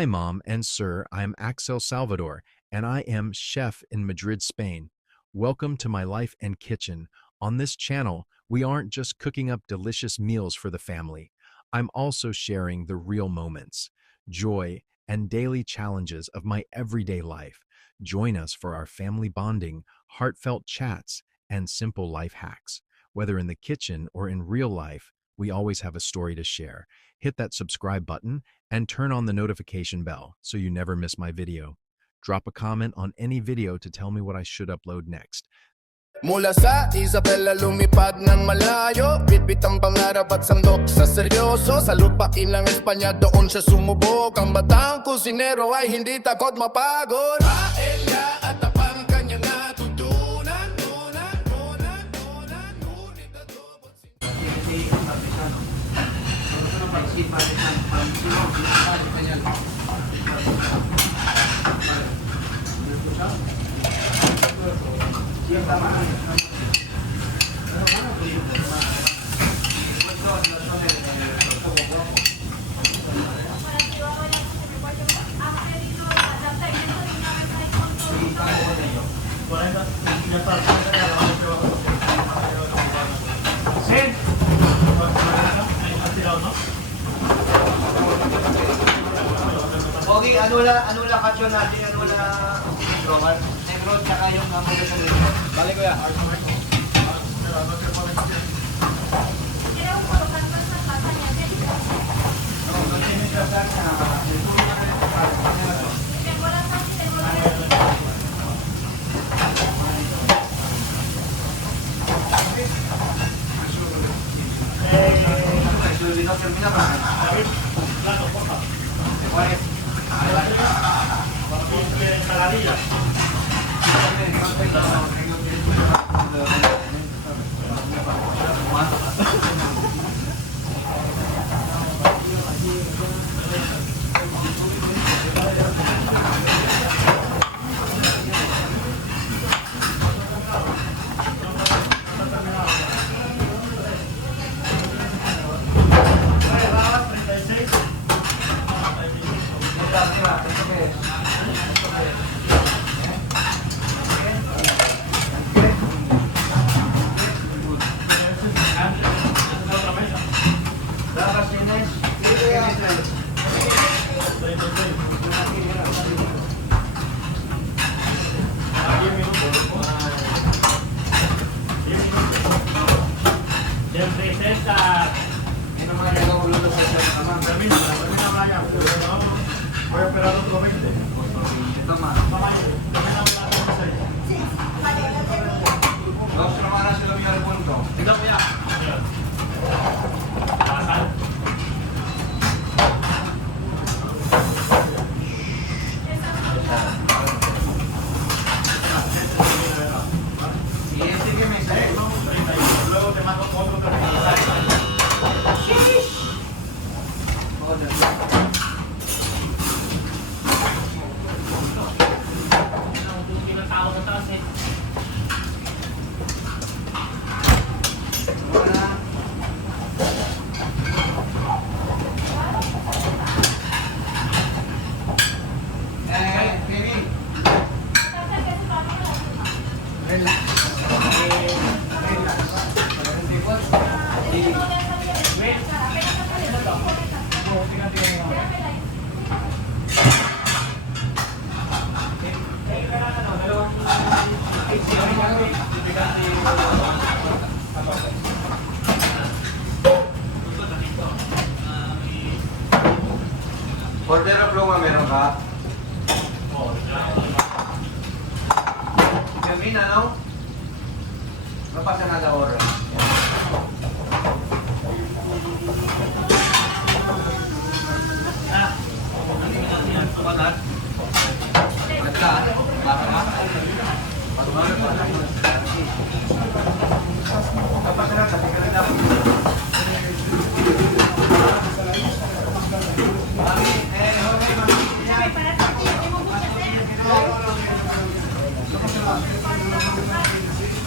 Hi, Mom and Sir. I am Axel Salvador, and I am chef in Madrid, Spain. Welcome to my life and kitchen. On this channel, we aren't just cooking up delicious meals for the family. I'm also sharing the real moments, joy, and daily challenges of my everyday life. Join us for our family bonding, heartfelt chats, and simple life hacks. Whether in the kitchen or in real life, we always have a story to share. Hit that subscribe button and turn on the notification bell so you never miss my video. Drop a comment on any video to tell me what I should upload next. Mula sa Isabela lumipad ng malayo, bitbit ang pangarap at sandok sa seryoso. Sa lupain ng Espanya doon siya sumubok. Ang batang kusinero ay hindi takot mapagod. Paella at tapang kanya natutunan. Ngunit adobot Pogi, anula kacyon natin, anula roman. Negro, tsaka yung hamburger sa dito. Balik ko yan. Cordero pluma meron ka? Oo. Gamin ano? Napasa na la ora.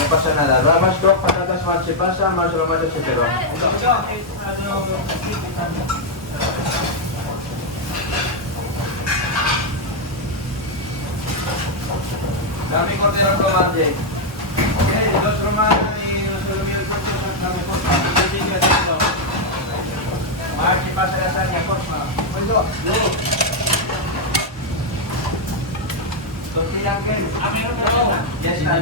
No pasa nada. Ramas, crop, patatas, mal se pasa, más lo más se quedó. Dami cordero pluma, Jay. Dos romanos y los colombianos son la mejor. A ver qué pasa la salida, porfa. Tortilla que ya está,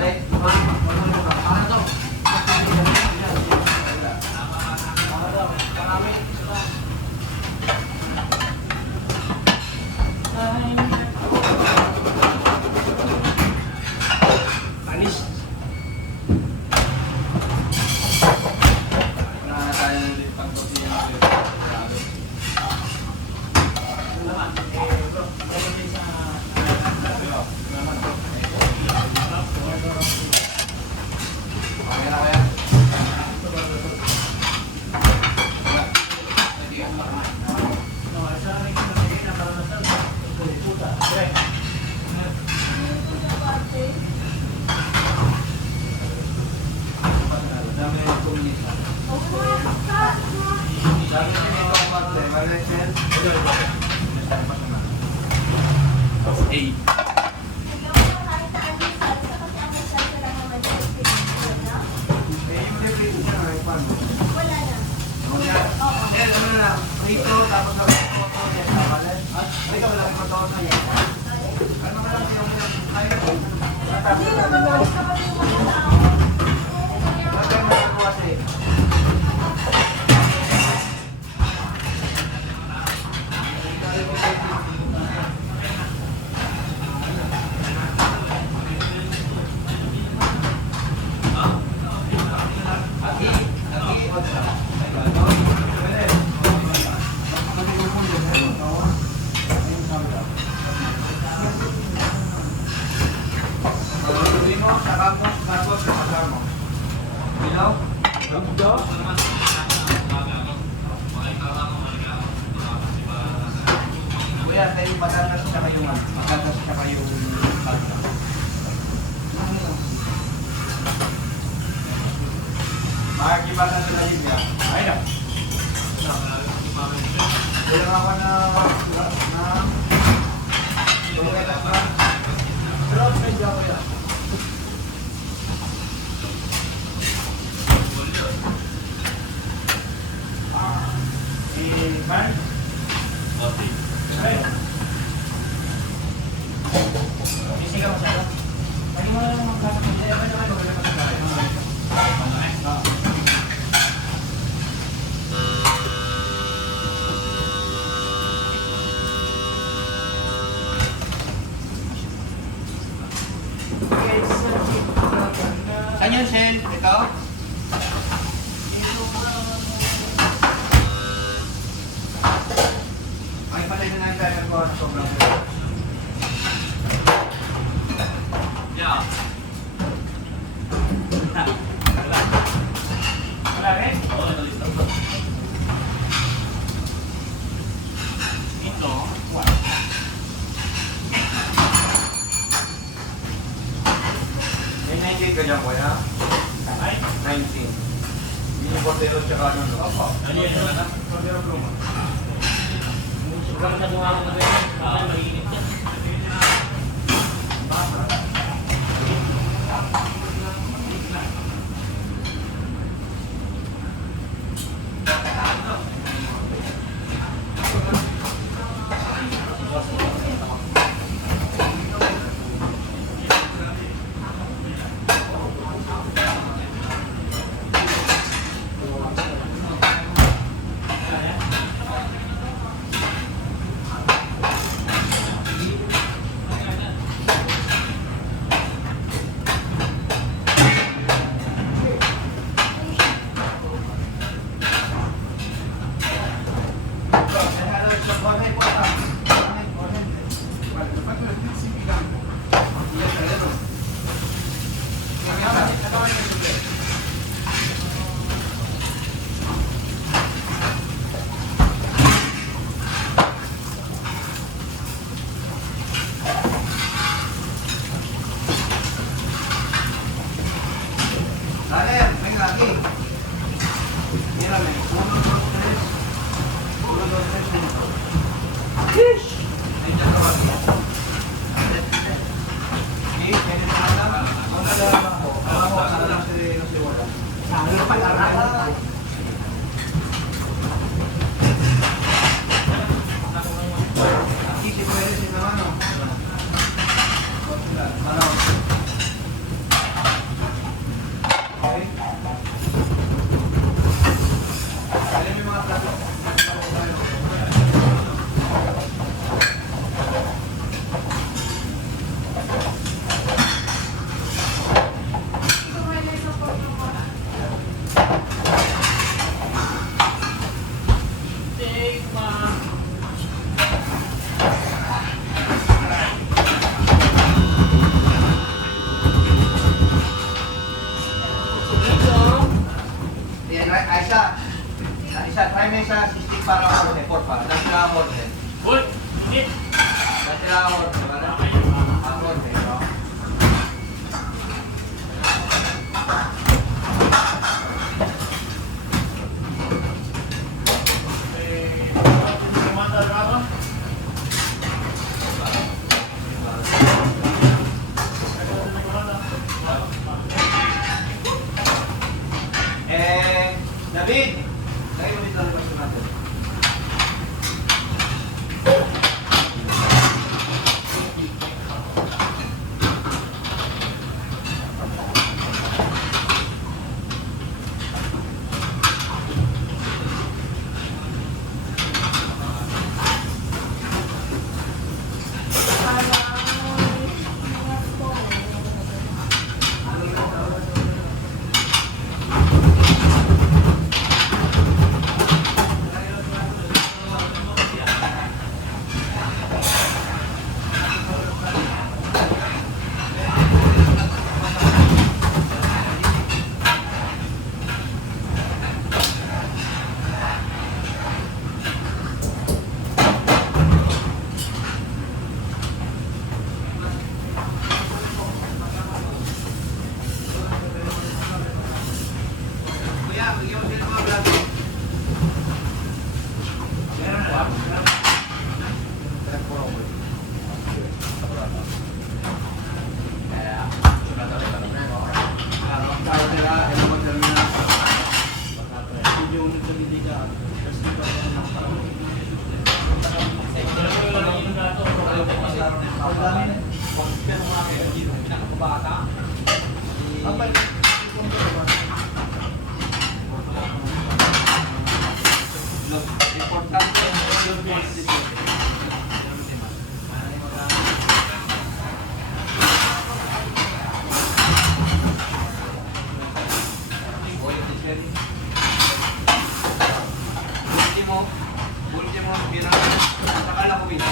Kuya, tayo patatas sa kayungan. Patatas sa kayong palta. Marky ba sa lalim niya? Ay na. Bilang ako na tumitas na. Drop medyo ako yan. Man? Okay. Isi ka masyado? Pwede mo lang magkakapit. Saan yun, Shell? Ito? Ay, patay na yung driver ko na sobrang pwede. Yeah. Wala rin? Oo, nakalista ko. Ito? What? May 98 ka dyan, kuya? Ay? 19. Hindi yung portero tsaka ano, no? Opo. Ano yun? Portero pluma. Huwag na bumangon na rin. Mainit yan. Aisyah, try mo isa stick para order, porfa. Dan sila order. Uy! Hindi! Dan sila order, para order, no? David! Lagay mo dito ang pasyon natin. Último, bilang nakala ko win.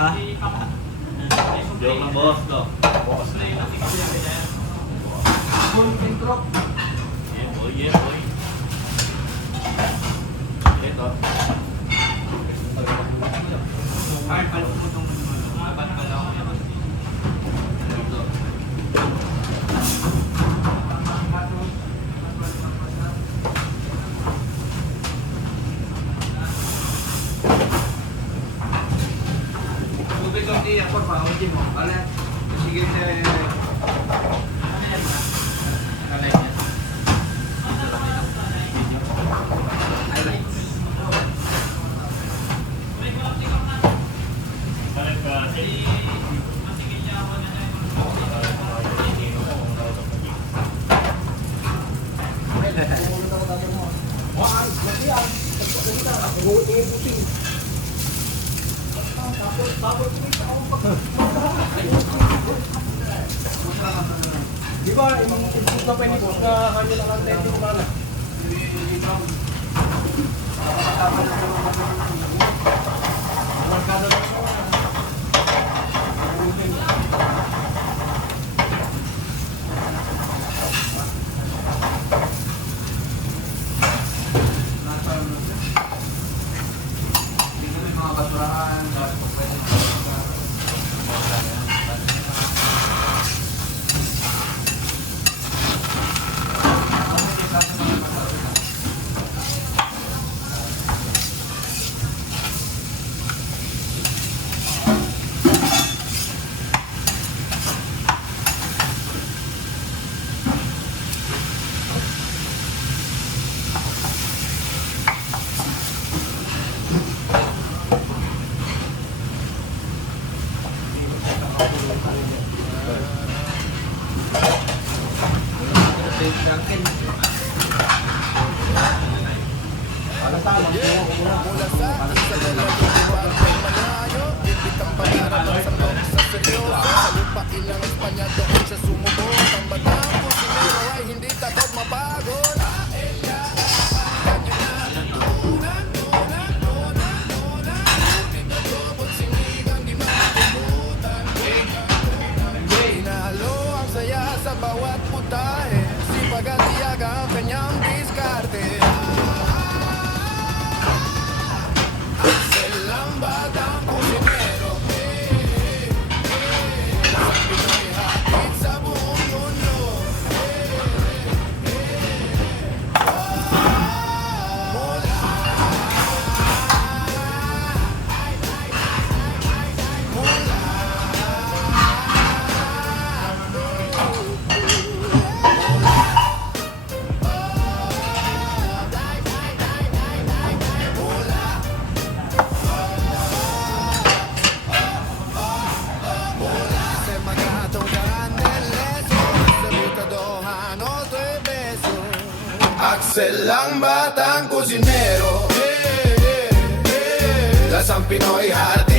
Ha? Joke lang, boss. Go. Yeah, boy. Yeah, boy. Ito. Ay, palong mo itong apat pa lang. Tubig ang tiyak ko, paawin mo. Alam, sige na. Di ba, yung pupunta pa ni boss na kanya lang ang tending mana? Markado lang siya. Dito may mga basurahan, dahil po pwede Mula sa Isabela lumipad ng malayo, bibit ang pangarap ng sandok sa seryoso. Sa lupa ilang Espanya doon siya sumubok. Ang batang kusinero ay hindi takot mapagod. Inahalo ang saya sa bawat putahe, sipag at tiyaga ang kanyang diskarte. Silang batang kusinero, Pinoy hatid sa buong mundo. Axel ang batang kusinero, lasang Pinoy hatid